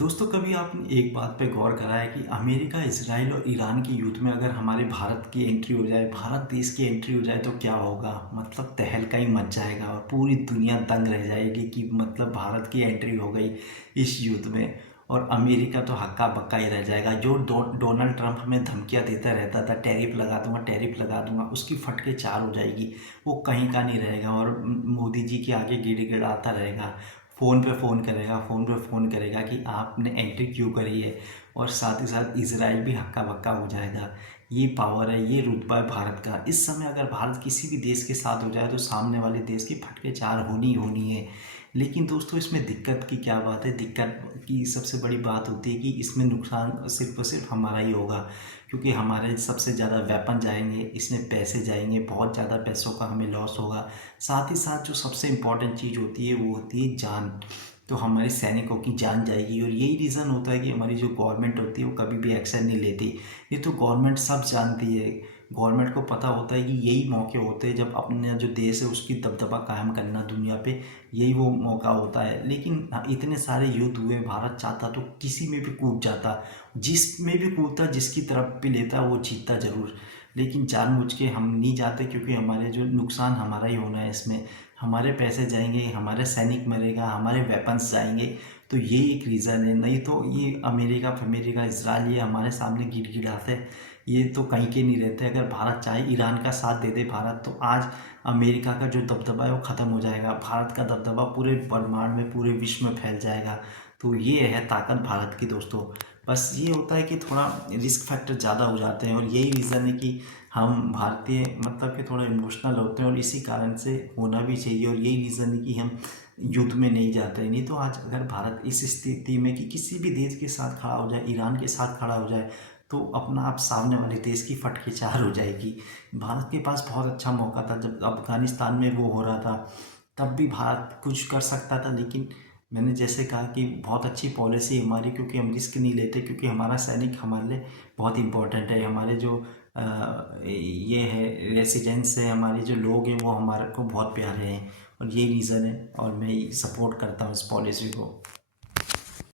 दोस्तों, कभी आपने एक बात पे गौर करा है कि अमेरिका, इजराइल और ईरान के युद्ध में अगर हमारे भारत की एंट्री हो जाए, भारत देश की एंट्री हो जाए तो क्या होगा? मतलब तहलका ही मच जाएगा और पूरी दुनिया दंग रह जाएगी कि मतलब भारत की एंट्री हो गई इस युद्ध में। और अमेरिका तो हक्का बक्का ही रह जाएगा। जो डोनाल्ड ट्रंप हमें धमकियाँ देता रहता था, टैरिफ लगा दूंगा, उसकी फटके चार हो जाएगी। वो कहीं का नहीं रहेगा और मोदी जी के आगे गिड़गिड़ाता रहेगा। फ़ोन पे फ़ोन करेगा कि आपने एंट्री क्यों करी है। और साथ ही साथ इजराइल भी हक्का बक्का हो जाएगा। ये पावर है, ये रुतबा है भारत का। इस समय अगर भारत किसी भी देश के साथ हो जाए तो सामने वाले देश की फटके चार होनी ही होनी है। लेकिन दोस्तों, इसमें दिक्कत की क्या बात है? दिक्कत की सबसे बड़ी बात होती है कि इसमें नुकसान सिर्फ और सिर्फ हमारा ही होगा, क्योंकि हमारे सबसे ज़्यादा वेपन जाएंगे, इसमें पैसे जाएंगे, बहुत ज़्यादा पैसों का हमें लॉस होगा। साथ ही साथ जो सबसे इम्पॉर्टेंट चीज़ होती है वो होती है जान। तो हमारे सैनिकों की जान जाएगी। और यही रीज़न होता है कि हमारी जो गवर्नमेंट होती है वो कभी भी एक्शन नहीं लेती। ये तो गवर्नमेंट सब जानती है। गवर्नमेंट को पता होता है कि यही मौके होते हैं जब अपने जो देश है उसकी दबदबा कायम करना दुनिया पे, यही वो मौका होता है। लेकिन इतने सारे युद्ध हुए, भारत चाहता तो किसी में भी कूद जाता, जिसमें भी कूदता, जिसकी तरफ भी लेता वो जीतता ज़रूर। लेकिन जानबूझ के हम नहीं जाते, क्योंकि हमारे जो नुकसान हमारा ही होना है इसमें। हमारे पैसे जाएंगे, हमारे सैनिक मरेगा, हमारे वेपन्स जाएंगे। तो ये एक रीज़न है। नहीं तो ये अमेरिका इसराइल ये हमारे सामने गिड़गिड़ाते हैं। ये तो कहीं के नहीं रहते। अगर भारत चाहे ईरान का साथ दे दे भारत, तो आज अमेरिका का जो दबदबा है वो ख़त्म हो जाएगा। भारत का दबदबा पूरे ब्रह्मांड में, पूरे विश्व में फैल जाएगा। तो ये है ताकत भारत की दोस्तों। बस ये होता है कि थोड़ा रिस्क फैक्टर ज़्यादा हो जाते हैं, और यही रीज़न है कि हम भारतीय मतलब कि थोड़ा इमोशनल होते हैं, और इसी कारण से होना भी चाहिए। और यही रीज़न है कि हम युद्ध में नहीं जाते। नहीं तो आज अगर भारत इस स्थिति में कि किसी भी देश के साथ खड़ा हो जाए, ईरान के साथ खड़ा हो जाए, तो अपना आप सामने वाले देश की फटके चार हो जाएगी। भारत के पास बहुत अच्छा मौका था जब अफगानिस्तान में वो हो रहा था, तब भी भारत कुछ कर सकता था। लेकिन मैंने जैसे कहा कि बहुत अच्छी पॉलिसी हमारी, क्योंकि हम रिस्क नहीं लेते, क्योंकि हमारा सैनिक हमारे लिए बहुत इंपॉर्टेंट है। हमारे जो ये है रेसिडेंस है, हमारे जो लोग हैं वो हमारे को बहुत प्यारे हैं। और ये रीज़न है, और मैं सपोर्ट करता हूँ इस पॉलिसी को।